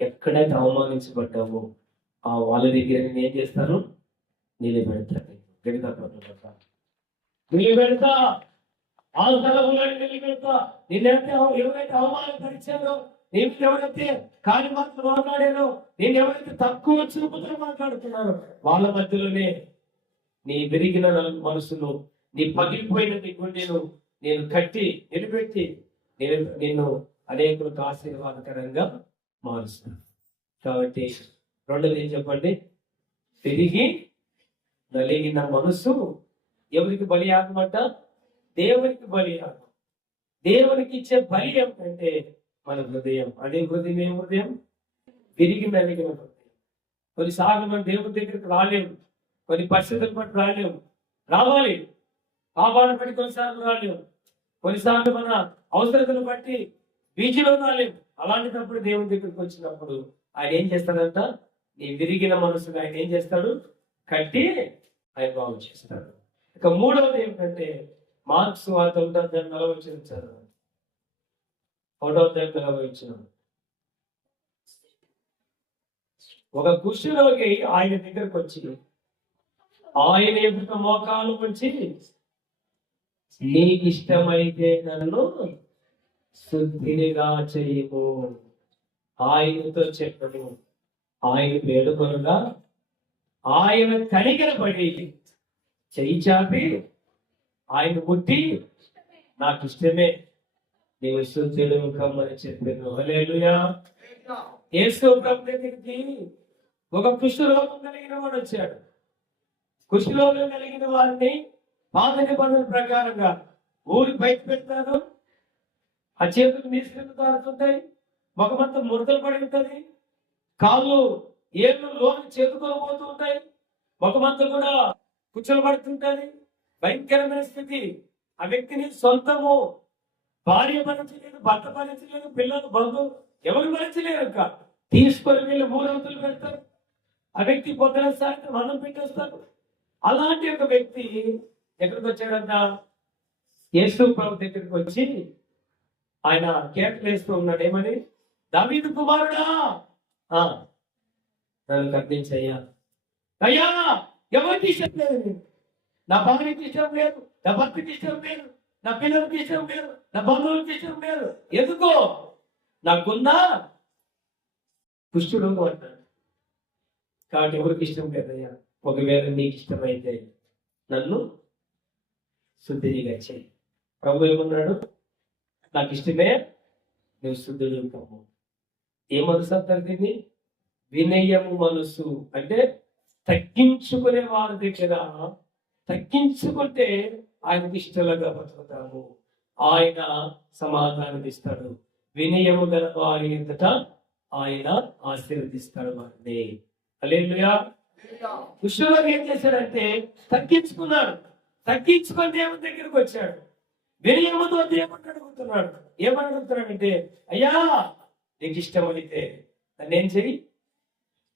ఎక్కడైతే అవమానించబడ్డామో ఆ వాళ్ళ దగ్గర నేను ఏం చేస్తాను? నిలబెడతాను. నిలబెడతా, ఆ స్థలంలో నిలబెడతా. నిన్నైతే ఎవరైతే అవమానపరిచారో, నేను ఎవరైతే కాని మాటలు మాట్లాడారో, నేను ఎవరైతే తక్కువ చూపుతో మాట్లాడుతున్నారో వాళ్ళ మధ్యలోనే నీ విరిగిన మనసును, నీ పగిలిపోయిన నీ గుండెను నేను కట్టి నిలబెట్టి నిన్ను అనేకులకు ఆశీర్వాదకరంగా మారుస్తాను. కాబట్టి రెండోది ఏం చెప్పండి? తిరిగి నలిగిన మనసు ఎవరికి బలియాగమంట? దేవునికి బలియాగం. దేవునికి ఇచ్చే బలి ఏమిటంటే మన హృదయం. అదే హృదయం ఏ హృదయం? తిరిగి నలిగిన హృదయం. కొన్నిసార్లు మనం దేవుని దగ్గరికి రాలేము, కొన్ని పరిస్థితులు బట్టి రాలేము. రావాలి, పాపాలను బట్టి కొన్నిసార్లు రాలేము, కొన్నిసార్లు మన అవసరతను బట్టి బీచ్లో రాలేము. అలాంటిటప్పుడు దేవుని దగ్గరికి వచ్చినప్పుడు ఆయన ఏం చేస్తాడంట? నీ విరిగిన మనసుగా ఆయన ఏం చేస్తాడు? కట్టి ఆయన బాగు చేస్తాడు. ఇక మూడవది ఏమిటంటే మార్క్స్ వార్త 1:40 ఒక కుష్ఠరోగి ఆయన దగ్గరకు వచ్చి ఆయన ఎదుట మోకాలు వచ్చి, నీకు ఇష్టమైతే నన్ను శుద్ధినిగా చేయము ఆయనతో చెప్పను. ఆయన వేడుకొనగా ఆయన కనికరపడి చెయ్యి చాపి ఆయన ముట్టి, నాకు ఇష్టమే, నీవు శుద్ధుడు కమ్మని చెప్పాను. హల్లెలూయా. యేసు ప్రభు దగ్గరికి ఒక కుష్ఠరోగం కలిగిన వాడు వచ్చాడు. కుష్ఠరోగం కలిగిన వారిని పాత నిబంధనల ప్రకారంగా ఊరి బయట పెడతారు. ఆ చేతులు నీసులు కారుతుంటాయి, ముఖమంతా ముడతలు పడి ఉంటుంది, కాళ్ళు ఏళ్ళు లోని చేతుకోబోతూ ఉంటాయి, ముఖమంతా కూడా కుచ్చలు పడుతుంటది. భయంకరమైన స్థితి. ఆ వ్యక్తిని సొంతము భార్య భరించలేదు, భర్త భరించలేదు, పిల్లలు బంధువు ఎవరు భరించలేరు. తీసుకొని వీళ్ళు మూడవతులు పెడతారు. ఆ వ్యక్తి పొద్దున సాయంత్రం అన్నం పెట్టేస్తారు. అలాంటి ఒక వ్యక్తి ఎక్కడికి వచ్చాడంట? యేసు ప్రభు దగ్గరికి వచ్చి ఆయన కేకలు వేస్తూ ఉన్నాడు. ఏమని? దావీదు కుమారుడా, నన్ను కర్ణించయ్యా. అయ్యా, ఎవరికి చెప్పలేదు, నా భార్యకి ఇష్టం లేదు, నా భర్తకి ఇష్టం లేదు, నా పిల్లలకి ఇష్టం లేదు, నా బంధువులకి ఇష్టం లేదు. ఎందుకో నాకున్నా కుష్ఠరోగం అంటాడు. కాబట్టి ఎవరికి ఇష్టం లేదయ్యా. ఒకవేళ నీకు ఇష్టమైతే నన్ను శుద్ధిగా చేయి. ప్రభు ఏమన్నాడు? నాకు ఇష్టమే, నువ్వు శుద్ధుడు కావు. ఏ మనసు అంటారు దీన్ని? వినయము మనసు. అంటే తగ్గించుకునే వారి దగ్గర తగ్గించుకుంటే ఆయనకి ఇష్టలుగా బతుకుతాము, ఆయన సమాధానం ఇస్తాడు. వినయము గల వారి ఎదుట ఆయన ఆశీర్వదిస్తాడు వారిని. హల్లెలూయా. కుష్ఠరోగి ఏం చేశాడంటే తగ్గించుకున్నాడు. తగ్గించుకొని దేవుని దగ్గరికి వచ్చాడు. వినయముతో దేవుని అడుగుతున్నాడు. ఏమని అడుగుతున్నాడంటే, అయ్యా నీకు ఇష్టమైతే నన్ను ఏం చెయ్యి,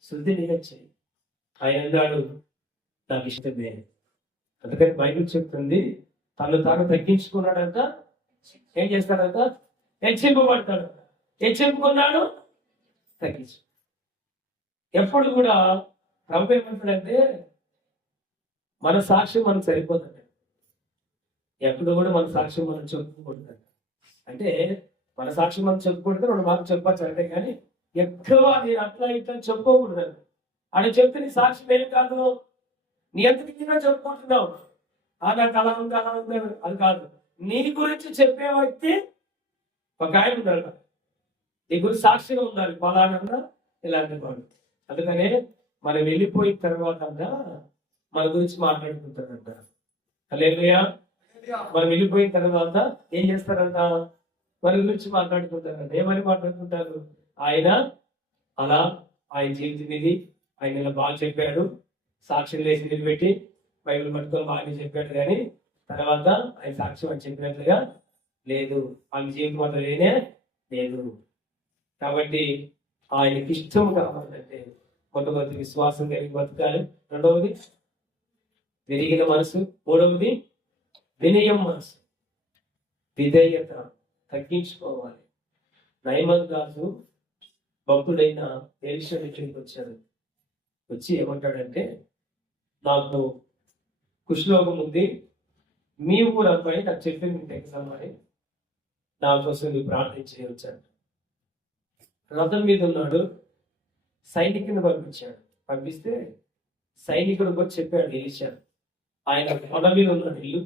శుద్ధినిగా చెయ్యి. ఆయన అన్నాడు, నాకు ఇష్టమే. అందుకని బైబిల్ చెప్తుంది, తను తాను తగ్గించుకున్నాడంట, ఏం చేస్తాడంట? హెచ్చింపబడతాడు. హెచ్చింపుకున్నాడు, తగ్గించు. ఎప్పుడు కూడా ప్రభు ఏమంటాడంటే, మన సాక్ష్యం మనకు సరిపోతుంది. ఎప్పుడు కూడా మన సాక్ష్యం మనం చెప్పుకుంటుంది. అంటే మన సాక్ష్యం మనం చెప్పుకుంటే రెండు మాటలు చెప్పచ్చు అంటే, కానీ ఎక్కువ నేను అట్లా ఇట్లా చెప్పుకోకూడదు. అని చెప్తే నీ సాక్ష్యం ఏం కాదు, నీ ఎంతకి చెప్పుకుంటున్నావు. నాకు అలా ఉంది అలా ఉంది అది కాదు. నీ గురించి చెప్పే వ్యక్తి ఒక ఆయన ఉండాలి, నీ గురించి సాక్షిగా ఉండాలి. పలానా ఇలాంటి వాడు. అందుకనే మనం వెళ్ళిపోయిన తర్వాత మన గురించి మాట్లాడుకుంటారంట. హల్లెలూయా. మనం వెళ్ళిపోయిన తర్వాత ఏం చేస్తారంట? మన గురించి మాట్లాడుకుంటారంట. ఏమని మాట్లాడుకుంటారు? ఆయన అలా, ఆయన జీవితం ఇది, ఆయన ఇలా బాగా చెప్పాడు, సాక్ష్యం లేచి నిలబెట్టి బైబిల్ పట్టుకొని బాగా చెప్పాడు, కానీ తర్వాత ఆయన సాక్ష్యం అని చెప్పినట్లుగా లేదు, ఆయన జీవితం మాత్రం లేనే లేదు. కాబట్టి ఆయనకి ఇష్టం కావాలంటే మొట్టమొదటి విశ్వాసం కలిగి బతకాలి, రెండవది విరిగిన మనసు, మూడవది వినయం మనసు, విధేయత, తగ్గించుకోవాలి. నయమన్ రాజు భక్తుడైన ఎలీషా దగ్గరికి వచ్చాడు. వచ్చి ఏమంటాడంటే, నాకు కుష్ఠరోగం ఉంది, మీ ఊరు అబ్బాయి నాకు చెప్పి మీకు ఎగ్జామ్ అని నా కోసం మీరు ప్రార్థన చేయవచ్చాడు. రథం మీద ఉన్నాడు, సైనికుని పంపించాడు. పంపిస్తే సైనికుడు వచ్చి చెప్పాడు ఎలీషా, ఆయన కొండ మీద ఉన్నాడు ఇల్లు.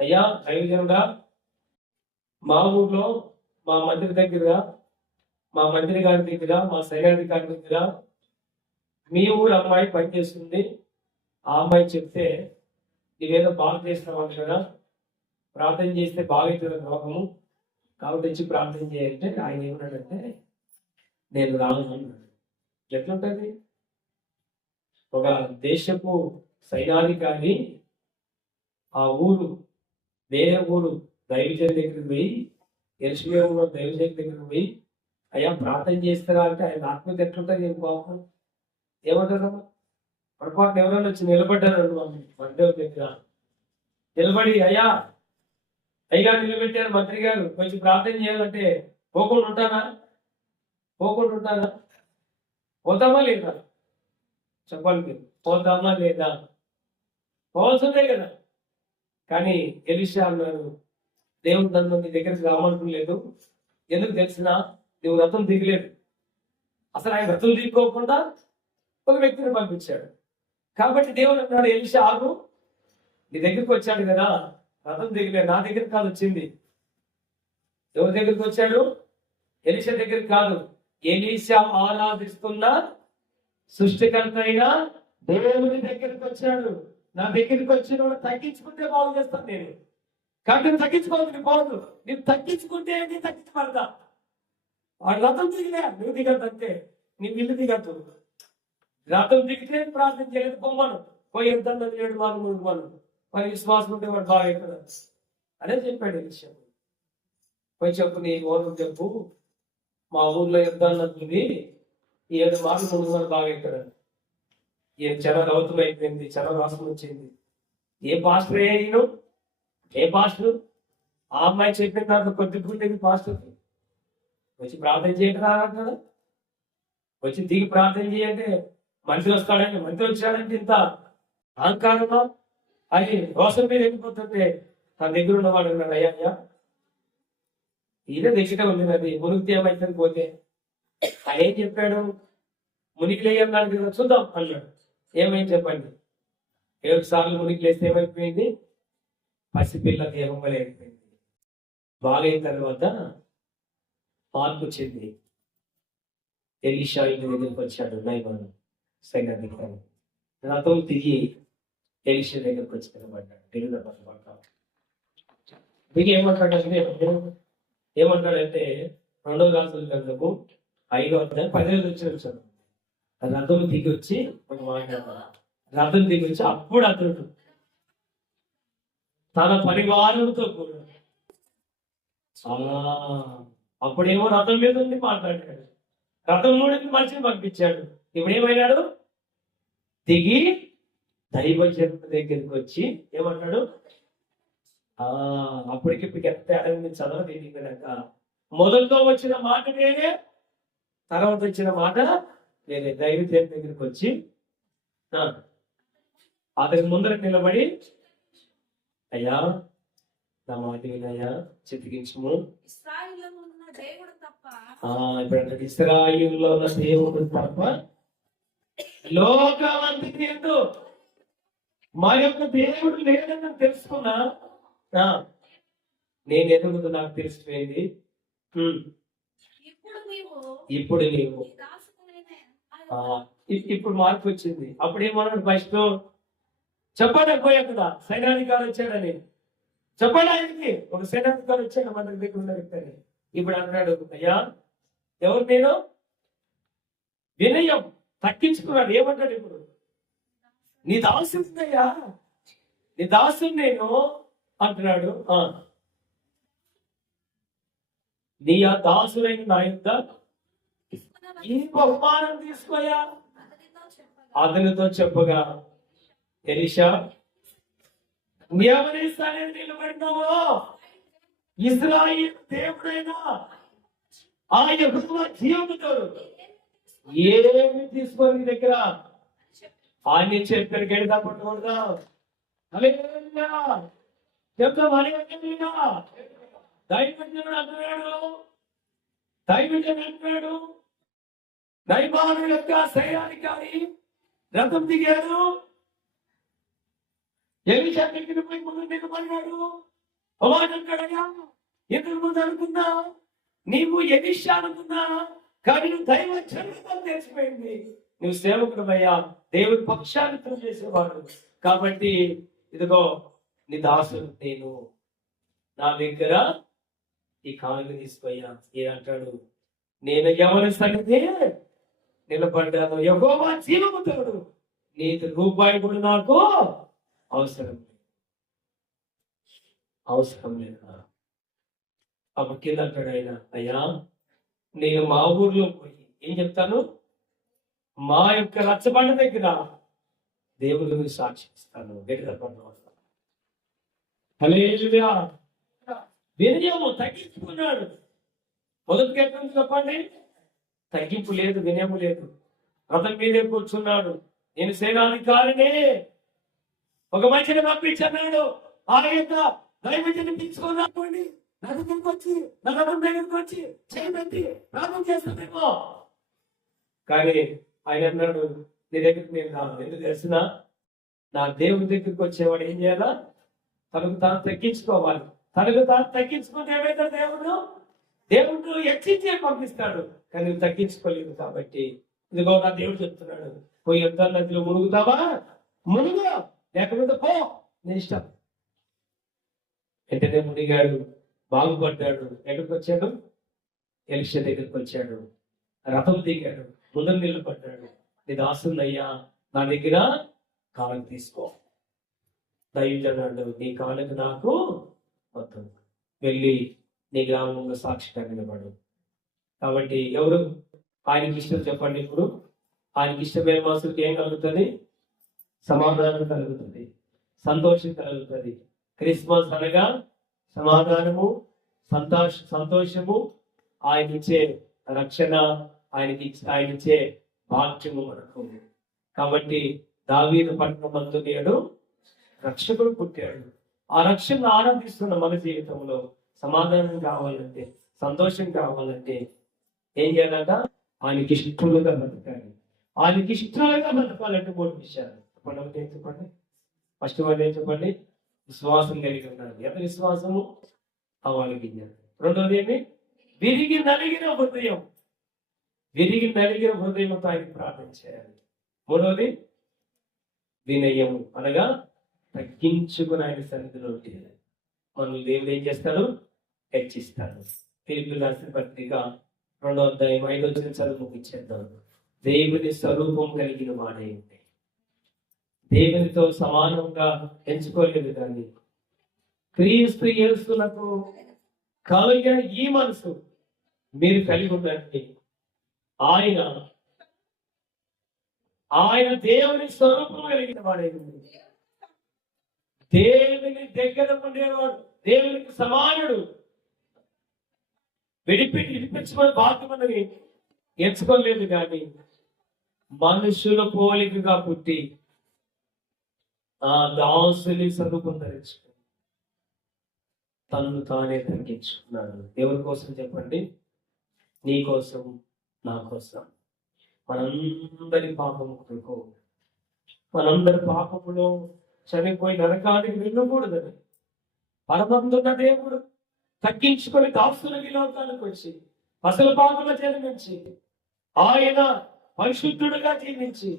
అయ్యా దైవజనుడా, మా ఊర్లో మా మంత్రి దగ్గర, మా మంత్రి గారి దగ్గర, మా సైన్యాధికారి దగ్గర మీ ఊరు అమ్మాయి పనిచేస్తుంది. ఆ అమ్మాయి చెప్తే నీవేదో బాగా చేస్తున్నావు కదా, ప్రార్థన చేస్తే బాగవుతుంది రోగము, కాబట్టి వచ్చి ప్రార్థన చేయాలంటే ఆయన ఏమన్నాడంటే, నేను రాను అన్నాడు. ఎట్లుంటుంది? ఒక దేశపు సైన్యాధికారి ఆ ఊరు, వేరే ఊరు దైవజన్ దగ్గరికి పోయి, యెరూషలేములో దైవజన్ దగ్గరికి పోయి, అయ్యా ప్రార్థన చేస్తారా అంటే ఆయన ఆత్మీయత ఎట్లుంటుంది? ఏం పాపం ఏమంటారమ్మా? పొరపాటు ఎవరైనా వచ్చి నిలబడ్డారు మండే దగ్గర, నిలబడి అయ్యా అయ్యగారు నిలబెట్టారు మంత్రి గారు, కొంచెం ప్రార్థన చేయాలంటే పోకుండా ఉంటానా? పోకుండా ఉంటానా? పోతామా లేదా? చెప్పాలి మీరు, పోతామా లేదా? పోవాల్సిందే కదా. కానీ ఎలీషా అన్నాడు, దేవుడు నన్ను నీ దగ్గరికి రామనుకోలేదు. ఎందుకు తెలిసినా, నువ్వు రథం దిగలేదు. అసలు ఆయన రథం దిగుకోకుండా ఒక వ్యక్తిని పంపించాడు. కాబట్టి దేవుడు అన్నాడు, ఎలీషా ఆగు, నీ దగ్గరికి వచ్చాడు కదా, రథం దిగలేదు, నా దగ్గరికి కాదు వచ్చింది. ఎవరి దగ్గరికి వచ్చాడు? ఎలీషా దగ్గరికి కాదు, ఎలీషా ఆరాధిస్తున్న సృష్టికర్త అయిన దేవుని దగ్గరికి వచ్చాడు. నా దగ్గరికి వచ్చిన తగ్గించుకుంటే బాగు చేస్తాను నేను. కాబట్టి నువ్వు తగ్గించుకోవాలి, నీ బాగు నేను తగ్గించుకుంటే నేను తగ్గించబడతా. వాడు రథం దిగిలే, నువ్వు దిగద్దు అంతే, నీ ఇల్లు దిగద్దు. రథం దిగితే ప్రార్థన చేయలేదు, పొమ్మను పోయి ఎంత లేడు వాళ్ళు మరి విశ్వాసం ఉంటే వాడు బాగా అవుతాడు అనే చెప్పాడు ఈ విషయం. పోయి చెప్పు, నీ ఓనర్ చెప్పు, మా ఊర్లో యుద్ధాన్ని 7 మార్లు 3 మార్లు బాగా అవుతాడు. ఈయన చాలా రౌతం అయిపోయింది, చాలా రాసం వచ్చింది. ఏ పాస్టర్ ఈయన? ఏ పాస్టర్? ఆ అమ్మాయి చెప్పిన దాంట్లో కొద్దిగుండేది పాస్టర్. వచ్చి ప్రార్థన చేయటం అంటాడు, వచ్చి దిగి ప్రార్థన చేయంటే మంత్రి వస్తాడంటే, మంత్రి వచ్చాడంటే ఇంత అహంకారమా? అని రోసం మీద వెళ్ళిపోతుంటే తన దగ్గర ఉన్నవాడు అన్నాడు, అయ్యా అయ్యా ఈయన దగ్గర ఉంది అది మునిగితే ఏమైతుంది పోతే ఆయన ఏం చెప్పాడు, మునిగి లేయన్నాడు కదా చూద్దాం అన్నాడు. ఏమైంది చెప్పండి. 7 సార్లు మునిగి లేస్తే ఏమైపోయింది, పసిపిల్ల దేహం వల్ల అయిపోయింది. బాగైన తర్వాత మార్పు వచ్చింది. ఎలీషా ఇంటి దగ్గరికి వచ్చాడు నైమాను సైన్యాధికారి. రథం తిరిగి ఎలీషా దగ్గరికి వచ్చి నిలబడ్డాడు. దిగి ఏమంటాడంటే 2వ రాజుల గ్రంథము 5వ అధ్యాయం 10వ వచనం. రథం దిగి వచ్చి రథం దిగి వచ్చి అప్పుడు అతడు తన పరివారంతో కూడా అప్పుడేమో రథం మీద ఉండి మాట్లాడాడు. రథం మూడికి మనిషిని పంపించాడు. ఇప్పుడు ఏమైనాడు, దిగి దైవజన దగ్గరికి వచ్చి ఏమన్నాడు, అప్పటికిప్పటికి ఎంత తేడా చదవ తెలియక మొదట్లో వచ్చిన మాట నేనే, తర్వాత వచ్చిన మాట నేనే. దైవజన దగ్గరికి వచ్చి అతని ముందర నిలబడి, అయ్యా నా మాట వినయ్యా, చితికించము. ఇప్పుడు ఇశ్రాయేలులో ఉన్న దేవుడు తప్ప లోకమంతటి యందు మా యొక్క దేవుడు లేదని తెలుసుకున్నా, నేను ఎదుగుతూ నాకు తెలిసిపోయింది. ఇప్పుడు నీవు ఇప్పుడు మార్పు వచ్చింది. అప్పుడు ఏమన్నాడు, ఫస్ట్ చెప్పండి పోయా కదా సైనాధికారి వచ్చాడని చెప్పండి, ఆయనకి ఒక సైనాధికారి వచ్చాడు మన దగ్గర ఉన్న వ్యక్తి. ఇప్పుడు అన్నాడు, అయ్యా ఎవరు నేను, వినయం తగ్గించుకున్నాడు. ఏమంటాడు ఇప్పుడు, నీ దాసుడయ్యా, నీ దాసుడు నేను అంటున్నాడు. నీ ఆ దాసుడైన నా యొక్క ఈ బహుమానం తీసుకోయా అతనితో చెప్పగా, ఎలీషా ఎవరి స్థానం నిలబడినావో ఇశ్రాయేలు దేవుడైనా ఆ యెహోవా జీవముతో ఏమి తీసుకొని నీ దగ్గర ఆయన చెప్పారు. గడిదా పట్టుకోడదా చెప్తాం. దైవజనుడు అంటున్నాడు, నైమాను యొక్క సైన్యాధికారి రథం దిగాడు. ఎలీషా దగ్గర పోయి ముందు నిలబడినాడు. అంటాడయ్యా, ఎందుకు ముందు అనుకున్నా, నీవు ఎలీషా అనుకున్నా, కానీ నువ్వు దైవజనుడు తెలిసిపోయింది. నువ్వు సేవకుడు అయ్యా, దేవుడి పక్షాన్ని చేసేవాడు. కాబట్టి ఇదిగో నీ దాసుడు నేను, నా దగ్గర ఈ కానుక తీసుకోయ్యా. ఏమంటాడు, నేను ఎవరి సంగతి నిలబడ్డాను, యెహోవా జీవముతోడు, నీకు రూపాయి కూడా నాకు అవసరం లేదు. అప్పుడు కింద అంటాడు ఆయన, అయ్యా నేను మా ఊర్లో పోయి ఏం చెప్తాను, మా యొక్క రచ్చబండ దగ్గర దేవుడి గురించి సాక్షి ఇస్తాను. వినయము తగ్గించుకున్నాడు. మొదటి ఎక్కడ చెప్పండి, తగ్గింపు లేదు, వినయము లేదు. రథం మీదే కూర్చున్నాడు. నేను సేనాధికారిని, ఒక మనిషిని పంపించన్నాడు. ఆ యొక్క దైవజనం తీసుకున్నాడు. నా దగ్గరికి వచ్చి నా రథం దగ్గరికి వచ్చి చేయబెట్టి ప్రార్థన చేస్తానేమో, కానీ ఆయన అన్నాడు, నీ దగ్గరికి నేను రాను. ఎందుకు తెలిసిన, నా దేవుడి దగ్గరికి వచ్చేవాడు ఏం చేయాలా, తనకు తాను తగ్గించుకోవాలి. తనకు తాను తగ్గించుకుంటే ఏమైతే దేవుడు హెచ్చించే పంపిస్తాడు. కానీ నువ్వు తగ్గించుకోలేదు. కాబట్టి ఇదిగో నా దేవుడు చెప్తున్నాడు, పోయి ఎంత నదిలో మునుగుతావా మునుగు, లేకపోతే పో, నీ ఇష్టం. వెంటనే మునిగాడు, బాగుపడ్డాడు. ఎక్కడికి వచ్చాడు, ఎలీషా దగ్గరికి వచ్చాడు. రథం దిగాడు, ముందు నిలబడ్డాడు. నీ దాసున్నయ్యా, నా దగ్గర కాలం తీసుకో. దైవజనుడు, నీ కాలకు నాకు వద్దు, వెళ్ళి నీ గ్రామంలో సాక్షిగా నిలబడు. కాబట్టి ఎవరు ఆయనకి ఇష్టం చెప్పండి. ఇప్పుడు ఆయనకి ఇష్టమైన మనసుకి ఏం కలుగుతుంది, సమాధానం కలుగుతుంది, సంతోషం కలుగుతుంది. క్రిస్మస్ అనగా సమాధానము, సంతోషము, ఆయన ఇచ్చే రక్షణ, ఆయన ఇచ్చే భాగ్యము మనకు. కాబట్టి దావీదు పట్టణం అందు నేడు రక్షకుడు పుట్టాడు. ఆ రక్షణ ఆనందిస్తున్న మన జీవితంలో సమాధానం కావాలంటే, సంతోషం కావాలంటే ఏం చేయాలంట? ఆయనకి ఇష్టలుగా బతకాలి. ఆయనకి ఇష్టలుగా బతకాలంటే 3 విషయాలు చెప్పండి. ఒకటి ఏం చెప్పండి? ఫస్ట్ వన్ ఏం చెప్పండి? విశ్వాసం కలిగి ఉండాలి. ఎంత విశ్వాసము? అవాలగింజ. రెండోది ఏమి? విరిగి నలిగిన హృదయం. విరిగి నలిగిన హృదయంతో ఆయనకి ప్రార్థన చేయాలి. మూడవది వినయము, అనగా తగ్గించుకుని ఆయన సన్నిధిలో ఉంటే మనల్ని దేవుడు ఏం చేస్తాడు? హెచ్చిస్తాడు. ఫిలిప్పీయులకు రాసిన పత్రిక 2వ అధ్యాయం 5వ వచనం చదువు ముగించేద్దాం. దేవుని స్వరూపం కలిగిన వాడై ఉంటే, దేవునితో సమానంగా ఎంచుకోలేదు కానీ క్రీస్తు యేసునకు కలిగిన ఈ మనసు మీరు కలిగి ఉండండి. ఆయన దేవుని స్వరూపం కలిగిన వాడై ఉంది. దేవుని దగ్గర ఉండేవాడు, దేవునికి సమానుడు. విడిపించమని బాధ్యమని ఎంచుకోలేదు కానీ మనుషుల పోలికగా పుట్టి ఆ దాసుని స్వరూపం ధరించుకుని తనను తానే తగ్గించుకున్నాడు. ఎవరి కోసం చెప్పండి? నీ కోసం, నా కోసం, మనందరి పాపము కొరకు. మనందరి పాపములో చనిపోయి నరకానికి వెళ్ళకూడదని పరమందున్న దేవుడు తగ్గించుకొని దాసుల విలోకానికి వచ్చి అసలు పాపంలో జన్మించి ఆయన పరిశుద్ధుడుగా జీవించి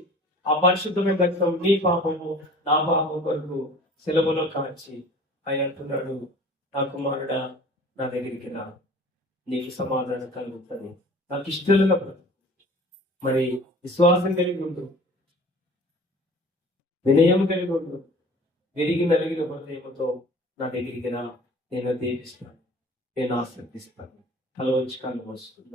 ఆ పరిశుద్ధమైన రక్తం నీ పాపము నా పాపం కొరకు శిలువలో కాచి ఆయన అంటున్నాడు, నా కుమారుడా నా దగ్గరికి రా, నీకు సమాధానం కలుగుతుంది, నాకు ఇష్టలుగా మరి విశ్వాసం కలిగి ఉండు, వినయం కలిగి ఉండు, విరిగి నలిగిన హృదయంతో నా దగ్గరికి రా, నేను దీవిస్తాను, నేను ఆశీర్దిస్తాను. కలవచ్చు కాలం వస్తుందా?